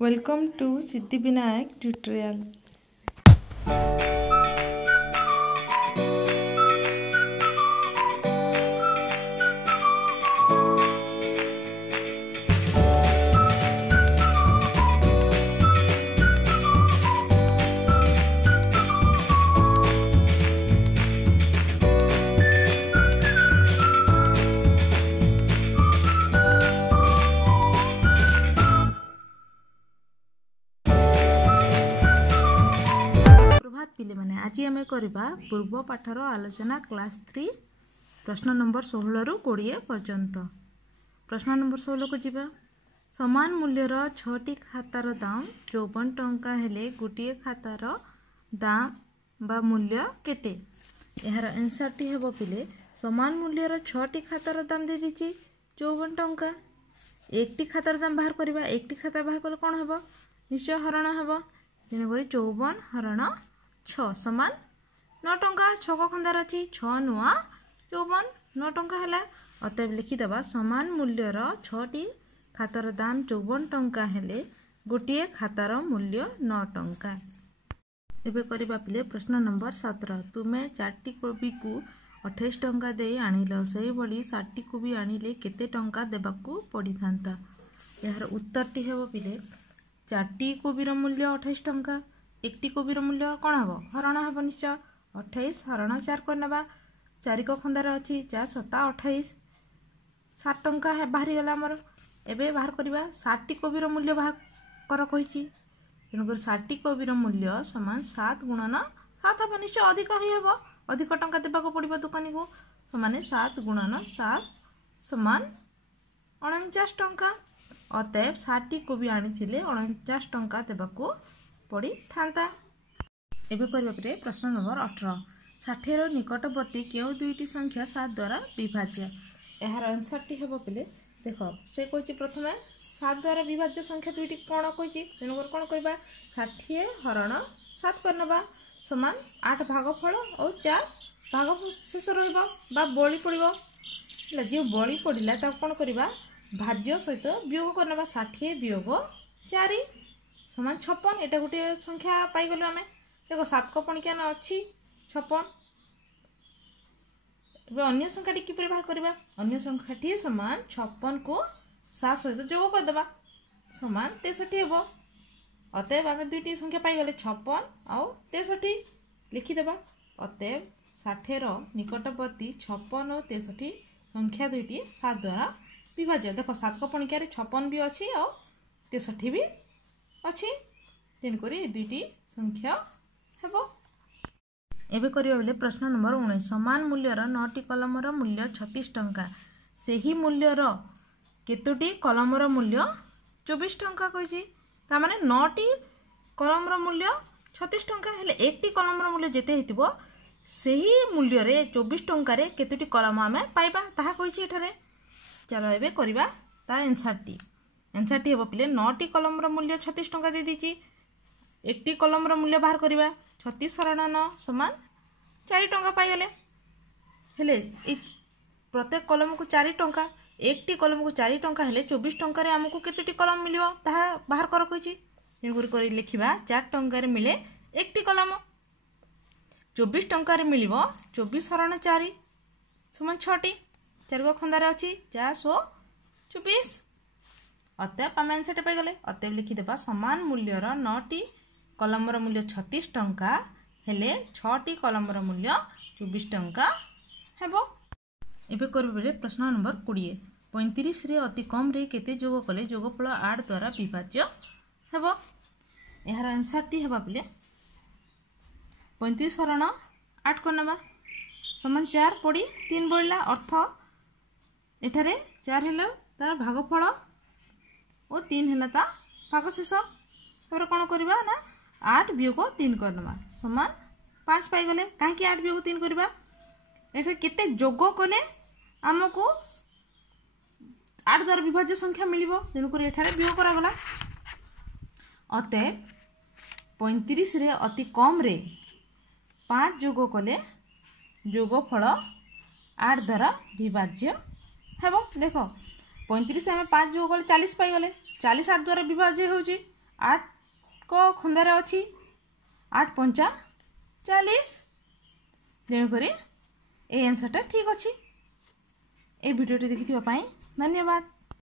Welcome to Siddhivinayak tutorial. प्रभात पिले माने आज आम करवा पूर्व पाठर आलोचना क्लास 3 प्रश्न नंबर 16 रु 20 पर्यंत। प्रश्न नंबर 16 को जीवा। समान मूल्यर 6टी खातार दाम 54 टंका हेले गोटे खातार दाम बा मूल्य केते? यार आंसर टी हेबो पिले समान मूल्यर 6टी खातार दाम दे दिछि 54 टंका। एकटी खातार दाम बाहर करबा, एकटी खाता बाहर कले कोन हेबो? निश्चय हरण हेबो। तेने करी 54 हरण 6 समान 9 टंका। 6 को खंदार अछि 6 नुआ 54 9 टंका हैला। अतएव लिखि दबा समान मूल्यर 6टी खातार दाम 54 टंका हेले गोटे खातार मूल्य 9 टंका। एबे करिबा पिले प्रश्न नंबर 17। तुमे 4टी कोबी को 28 टंका दे आनिलो, सही बड़ी 60टी कोबी आनिले केते टंका देबाकू पड़ी थांता? यार उत्तर टी हेबो पिले 4टी कोबीर मूल्य 28 टंका। एकटी कोबीर मूल्य कौन हम हरण हम निश्चय 28 हरण 4 करना। 4 को खंदार अच्छी 4 7 28 7 टंका है बाहरी गला आमर। एबे बाहर करवा 60टी कोबीर मूल्य बाहर कर कहिछि। तेणुकर 60टी कोबीर मूल्य समान 7 गुणन 7 हम निश्चय अधिक ही हेबो, अधिक टंका देबाको पड़िबो दुकानी को। समान 7 गुणन 7 समान 49 टंका। अतएव 60टी कोबी आनिथिले 49 टंका देबाको पड़ी थांता। एबे करबा परे प्रश्न नंबर 18। 60 रो निकटवर्ती केउ दुईटी संख्या 7 द्वारा विभाज्य? एहार आंसर टी हेबो पले देखो से कोइछि प्रथमे 7 द्वारा विभाज्य संख्या दुईटी कोन कोइछि। तेनकर कोन करबा 60 हरण 7 करनबा समान 8 भागफल और 4 भाग शेष रहइबो बा बळी पड़िबो। जे बळी पड़िला ता कोन करबा भाज्य सहित वियोग करनबा 60 वियोग 4 समान 56। एटा गोटे संख्या पाई गलो आमे। देखो 7 को पणिका न अछि 56। एबे अन्य संख्याटी किपरि भाग करबा? अन्य संख्याटी समान 56 को 7 सहित जोग कर देबा समान 63 हेबो। अतएव आमे दुईटी संख्या पाई गले 56 और 63 लिखि देबा। अतएव 60 रो निकटवर्ती 56 और 63 संख्या दुईटी 7 द्वारा विभाज्य। देखो 7 को पणिका रे 56 भी अछि और 63 भी अछि। तेन करी दुईटी संख्या हेबो। एबे करियो बेले प्रश्न नंबर 19। समान मूल्यर 9टी कलमर मूल्य 36 टंका। सेही मूल्यर केतोटी कलमर मूल्य 24 टंका कहिछि। ता माने 9टी कलमर मूल्य 36 टंका हेले एकटी कलमर मूल्य जेते हेतिबो सेही मूल्य रे 24 टंका रे केतोटी कलम आमे पाइबा ताहा कहिछि एठारे। चलो एबे करिबा ता आंसर टी। आंसर टी हेबो पिले 9टी कलमर मूल्य 36 टंका दे दिछि। एकटी कलमर मूल्य बाहर करिबा 36 हरण 9 समान 4 टंका पाई गले। हेले प्रत्येक कलम को 4 टंका, एकटी कलम को 4 टंका हेले 24 टंका रे हमको केतोटी कलम मिलिबो ताहा बाहर कर कहिछि। तेनकुरी करी लिखिबा 4 टंका रे मिले एकटी कलम। 24 टंका रे मिलिबो 24 हरण 4 समान 6टी। 4 को खंदार अछि 424। अतएव आम आंसर पाई गले। अतएव लिखि देबा समान मूल्यर 9टी कलमर मूल्य 36 टंका हेले 6टी कलमर मूल्य 24 टंका हेबो। एबे करबे बेले प्रश्न नंबर 20। 35 रे अति कम रे केते जोग कले जोगफल 8 द्वारा विभाज्य हेबो? एहार आंसर टी हेबा बेले 35 हरण 8 करनबा समान 4 पड़ी 3 बळला अर्थ एठारे 4 हेलो तार भागफल और 3 हेला ता भाग शेष। तापर कोन करबा ना 8 वियोग 3 करनबा समान 5 पाई गले। काहे कि 8 वियोग 3 करबा एठे केते जोग कले हमको 8 द्वारा विभाज्य संख्या मिलिबो। तेनु करी एठारे वियोग करा गला। अतएव 35 रे अति कम रे 5 जोग कले जोगफल 8 द्वारा विभाज्य हेबो। देखो 35 आम 5 जोग कले 40 पाई गले। 40 8 द्वारा विभाज्य होउची 8 को खंदारे अच्छी 8 पंचा 40 तेणुक ए आंसरटा ठीक अच्छी। ए भिडियोटी देखि धन्यवाद।